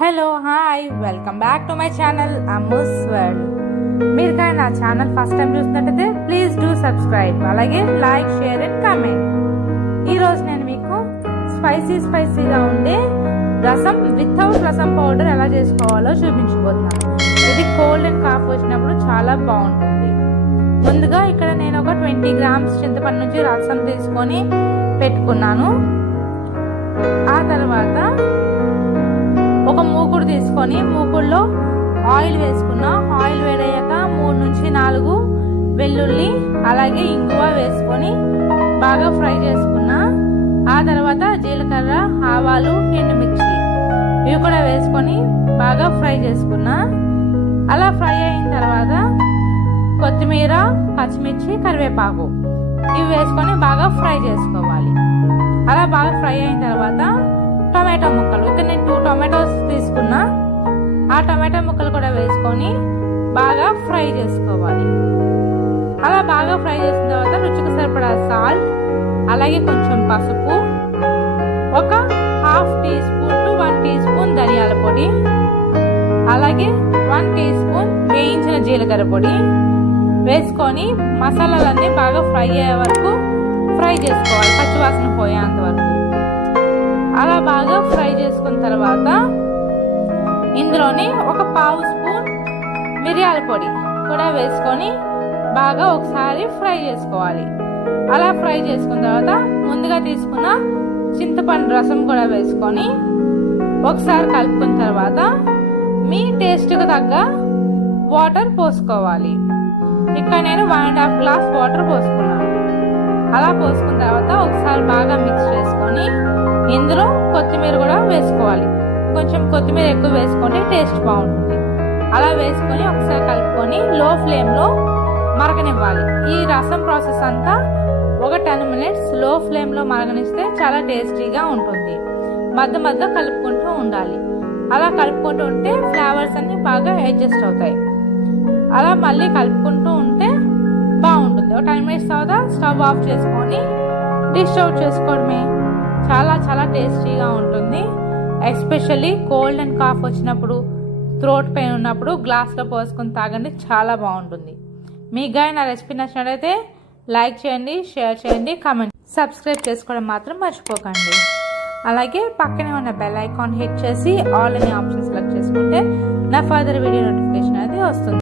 Hello hi welcome back to my channel Ammu's world. మీరు కానీ నా ఛానల్ ఫస్ట్ టైం చూసినట్టయితే ప్లీజ్ డూ సబ్స్క్రైబ్, అలాగే లైక్, షేర్ అండ్ కామెంట్. ఈరోజు నేను మీకు స్పైసీగా ఉండే రసం వితౌట్ రసం పౌడర్ ఎలా చేసుకోవాలో చూపించబోతున్నాను. ఇది కోల్డ్ అండ్ కాఫ్ వచ్చినప్పుడు చాలా బాగుంటుంది. ముందుగా ఇక్కడ నేను ఒక 20 grams చింతపండు నుంచి రసం తీసుకొని పెట్టుకున్నాను. ఆ తర్వాత ఒక మూకుడు తీసుకొని మూకుడులో ఆయిల్ వేసుకున్నా. ఆయిల్ వేడయ్యాక 3 నుంచి 4 వెల్లుల్లి అలాగే ఇంగువ వేసుకొని బాగా ఫ్రై చేసుకున్నా. ఆ తర్వాత జీలకర్ర, ఆవాలు, ఎండుమిర్చి ఇవి కూడా వేసుకొని బాగా ఫ్రై చేసుకున్నా. అలా ఫ్రై అయిన తర్వాత కొత్తిమీర, పచ్చిమిర్చి, కరివేపాకు ఇవి వేసుకొని బాగా ఫ్రై చేసుకోవాలి. అలా బాగా ఫ్రై అయిన తర్వాత టొమాటో ముక్కలు, ఇక్కడ నేను 2 టొమాటోస్ తీసుకున్నా. ఆ టొమాటో ముక్కలు కూడా వేసుకొని బాగా ఫ్రై చేసుకోవాలి. అలా బాగా ఫ్రై చేసిన తర్వాత రుచికి సరిపడా సాల్ట్, అలాగే కొంచెం పసుపు, ఒక 1/2 teaspoon to 1 teaspoon ధనియాల పొడి, అలాగే 1 టీ స్పూన్ వేయించిన జీలకర్ర పొడి వేసుకొని మసాలాలన్నీ బాగా ఫ్రై అయ్యే వరకు ఫ్రై చేసుకోవాలి, పచ్చివాసన పోయేంత వరకు. అలా బాగా ఫ్రై చేసుకున్న తర్వాత ఇందులోనే ఒక 1/2 స్పూన్ మిరియాల పొడి కూడా వేసుకొని బాగా ఒకసారి ఫ్రై చేసుకోవాలి. అలా ఫ్రై చేసుకున్న తర్వాత ముందుగా తీసుకున్న చింతపండు రసం కూడా వేసుకొని ఒకసారి కలుపుకున్న తర్వాత మీ టేస్ట్కి తగ్గ వాటర్ పోసుకోవాలి. ఇక్కడ నేను 1.5 గ్లాస్ వాటర్ పోసుకున్నాను. అలా పోసుకున్న తర్వాత ఒకసారి బాగా మిక్స్ చేసుకొని ఇందులో కొత్తిమీర కూడా వేసుకోవాలి. కొంచెం కొత్తిమీర ఎక్కువ వేసుకొని టేస్ట్ బాగుంటుంది. అలా వేసుకొని ఒకసారి కలుపుకొని లో ఫ్లేమ్లో మరగనివ్వాలి. ఈ రసం ప్రాసెస్ అంతా ఒక 10 minutes లో ఫ్లేమ్లో మరగనిస్తే చాలా టేస్టీగా ఉంటుంది. మధ్య కలుపుకుంటూ ఉండాలి. అలా కలుపుకుంటూ ఉంటే ఫ్లేవర్స్ అన్ని బాగా అడ్జస్ట్ అవుతాయి. అలా మళ్ళీ కలుపుకుంటూ ఉంటే బాగుంటుంది. ఒక 10 minutes తర్వాత స్టవ్ ఆఫ్ చేసుకొని డిష్ అవుట్ చేసుకోవడమే. చాలా టేస్టీగా ఉంటుంది. ఎస్పెషల్లీ కోల్డ్ అండ్ కాఫ్ వచ్చినప్పుడు, థ్రోట్ పెయిన్ ఉన్నప్పుడు గ్లాస్లో పోసుకొని తాగండి, చాలా బాగుంటుంది. మీకు కానీ నా రెసిపీ నచ్చినట్లయితే లైక్ చేయండి, షేర్ చేయండి, కామెంట్, సబ్స్క్రైబ్ చేసుకోవడం మాత్రం మర్చిపోకండి. అలాగే పక్కనే ఉన్న బెల్ ఐకాన్ హిట్ చేసి ఆల్ అనే ఆప్షన్ సెలెక్ట్ చేసుకుంటే నా ఫర్దర్ వీడియో నోటిఫికేషన్ అనేది వస్తుంది.